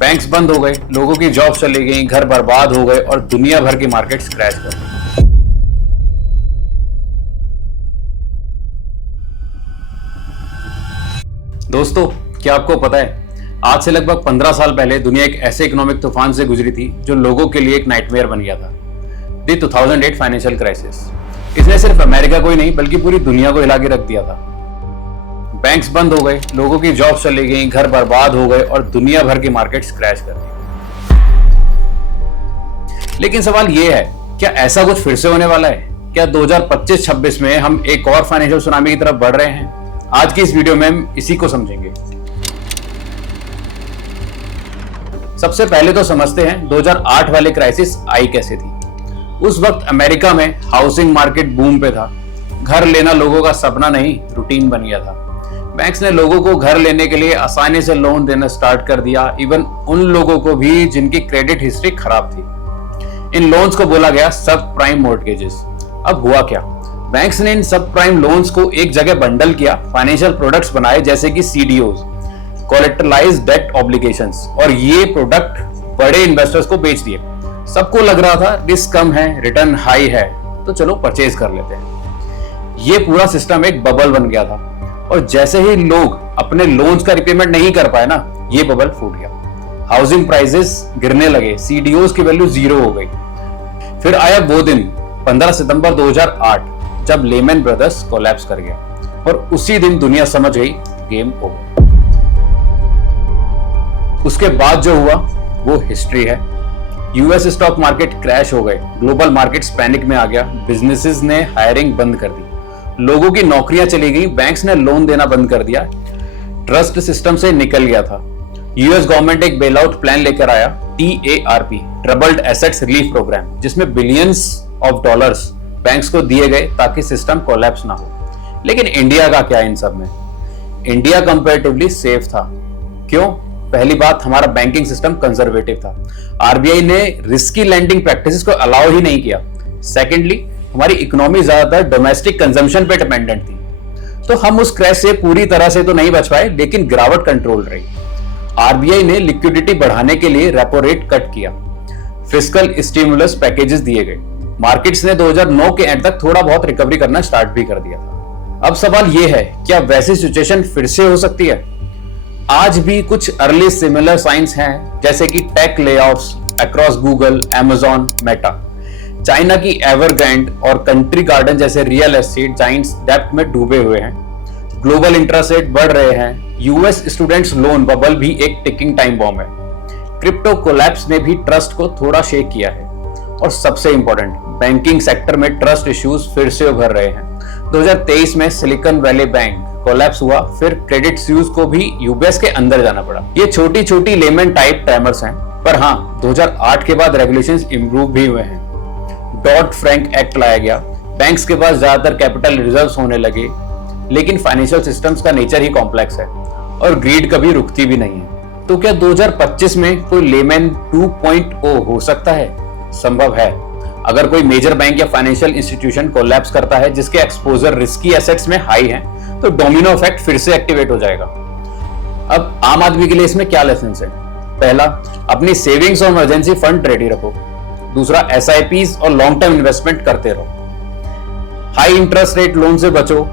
Banks बंद हो गए, लोगों की जॉब चली गई, घर बर्बाद हो गए और दुनिया भर की मार्केट्स क्रैश कर गई। दोस्तों, क्या आपको पता है आज से लगभग 15 साल पहले दुनिया एक ऐसे इकोनॉमिक तूफान से गुजरी थी जो लोगों के लिए एक नाइटमेयर बन गया था। दी 2008 फाइनेंशियल क्राइसिस। इसने सिर्फ अमेरिका को ही नहीं बल्कि पूरी दुनिया को हिला के रख दिया था। बैंक्स बंद हो गए, लोगों की जॉब चली गई, घर बर्बाद हो गए और दुनिया भर की मार्केट्स क्रैश कर गई। लेकिन सवाल यह है, क्या ऐसा कुछ फिर से होने वाला है? क्या 2025-26 में हम एक और फाइनेंशियल सुनामी की तरफ बढ़ रहे हैं? आज की इस वीडियो में हम इसी को समझेंगे। सबसे पहले तो समझते हैं 2008 वाली क्राइसिस आई कैसे थी। उस वक्त अमेरिका में हाउसिंग मार्केट बूम पे था। घर लेना लोगों का सपना नहीं, रूटीन बन गया था। बैंक्स ने लोगों को घर लेने के लिए आसानी से लोन देना स्टार्ट कर दिया, इवन उन लोगों को भी जिनकी क्रेडिट हिस्ट्री खराब थी। इन लोन्स को बोला गया सब प्राइम मॉर्गेजेस। अब हुआ क्या? बैंक्स ने इन सब प्राइम लोन्स को एक जगह बंडल किया, फाइनेंशियल प्रोडक्ट्स बनाए जैसे कि CDOs, कोलेटरलाइज्ड डेट ऑब्लिगेशंस, और ये प्रोडक्ट बड़े इन्वेस्टर्स को बेच दिए। सबको लग रहा था रिस्क कम है, रिटर्न हाई है, तो चलो परचेज कर लेते हैं। ये पूरा सिस्टम एक बबल बन गया था और जैसे ही लोग अपने लोन्स का रिपेमेंट नहीं कर पाए ना, ये बबल फूट गया। हाउसिंग प्राइसेस गिरने लगे, CDOs की वैल्यू 0 हो गई। फिर आया वो दिन 15 सितंबर 2008 जब लेमन ब्रदर्स कोलैप्स कर गया और उसी दिन दुनिया समझ गई गेम ओवर। उसके बाद जो हुआ वो हिस्ट्री है। US स्टॉक मार्केट क्रैश हो गए, ग्लोबल मार्केट्स पैनिक में आ गया, बिजनेसेस ने हायरिंग बंद कर दी, लोगों की नौकरियां चली गई, बैंक्स ने लोन देना बंद कर दिया, ट्रस्ट सिस्टम से निकल गया था। US गवर्नमेंट एक बेल आउट प्लान लेकर आया, TARP, troubled assets relief programme, जिसमें बिलियंस ऑफ डॉलर्स बैंक्स को दिए गए ताकि सिस्टम कोलैप्स ना हो। लेकिन इंडिया का क्या इन सब में? इंडिया कंपैरेटिवली सेफ था। क्यों? पहली बात, हमारा बैंकिंग सिस्टम कंजर्वेटिव था। RBI ने रिस्की लैंडिंग प्रैक्टिसेस को अलाउ ही नहीं किया। सेकेंडली, हमारी इकोनॉमी ज्यादातर डोमेस्टिक कंजम्पशन पे डिपेंडेंट थी, तो हम उस क्रैश से पूरी तरह से तो नहीं बच पाए, लेकिन गिरावट कंट्रोल रही। RBI ने लिक्विडिटी बढ़ाने के लिए रेपो रेट कट किया, फिस्कल स्टिमुलस पैकेजेस दिए गए। मार्केट्स ने 2009 के एंड तक थोड़ा बहुत रिकवरी करना स्टार्ट भी कर दिया था। अब सवाल यह है, क्या वैसी सिचुएशन फिर से हो सकती है? आज भी कुछ अर्ली सिमिलर साइंस हैं, जैसे कि tech layoffs across Google, Amazon, Meta. China की एवरग्रांड और कंट्री गार्डन जैसे रियल एस्टेट जाइंट्स डेब्ट में डूबे हुए हैं। ग्लोबल इंटरेस्ट रेट बढ़ रहे हैं। US स्टूडेंट्स लोन बबल भी एक टिकिंग टाइम बॉम्ब है। क्रिप्टो कोलैप्स ने भी ट्रस्ट को थोड़ा शेक किया है। और सबसे इंपॉर्टेंट, बैंकिंग सेक्टर में ट्रस्ट इश्यूज फिर से उभर रहे हैं। 2023 में सिलिकॉन वैली बैंक कोलैप्स हुआ, फिर क्रेडिट स्यूज को भी UBS के अंदर जाना पड़ा। ये छोटी छोटी लेमन टाइप ट्रेमर्स हैं, पर हाँ, 2008 के बाद रेगुलेशंस इंप्रूव भी हुए हैं। डॉट फ्रैंक एक्ट लाया गया, बैंक्स के पास ज्यादातर कैपिटल रिजर्व्स होने लगे, लेकिन फाइनेंशियल सिस्टम्स का नेचर ही कॉम्प्लेक्स है और ग्रीड कभी रुकती भी नहीं है। तो क्या 2025 में कोई लेमन 2.0 हो सकता है? संभव है। अगर कोई मेजर बैंक या फाइनेंशियल इंस्टीट्यूशन कोलैप्स करता है जिसके एक्सपोजर रिस्की एसेट्स में हाई है, तो डोमिनो इफेक्ट फिर से एक्टिवेट हो जाएगा। अब आम आदमी के लिए इसमें क्या लेसन है? पहला, अपनी सेविंग्स और इमरजेंसी फंड रेडी रखो। दूसरा, SIPs और लॉन्ग टर्म इन्वेस्टमेंट करते रहो। हाई इंटरेस्ट रेट लोन से बचो।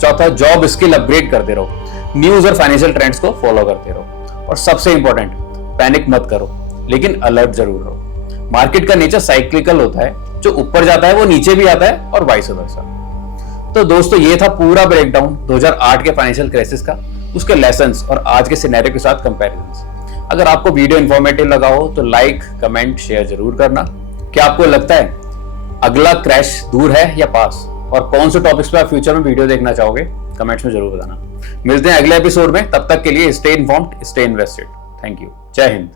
चौथा, जॉब स्किल अपग्रेड करते रहो। न्यूज और फाइनेंशियल ट्रेंड्स को फॉलो करते रहो। और सबसे इंपॉर्टेंट, पैनिक मत करो, लेकिन अलर्ट जरूर रहो। मार्केट का नेचर साइक्लिकल होता है, जो ऊपर जाता है वो नीचे भी आता है और वाइस वर्सा। तो दोस्तों, ये था पूरा ब्रेकडाउन 2008 के फाइनेंशियल क्राइसिस का, उसके लेसन्स और आज के सिनेरियो के साथ कंपैरिजंस। अगर आपको वीडियो इंफॉर्मेटिव लगा हो तो लाइक, कमेंट, शेयर जरूर करना। क्या आपको लगता है अगला क्रैश दूर है या पास? और कौन से टॉपिक्स पे आप फ्यूचर में वीडियो देखना चाहोगे? कमेंट्स में जरूर बताना। मिलते हैं अगले एपिसोड में, तब तक के लिए stay informed, stay invested. Thank you. जय हिंद।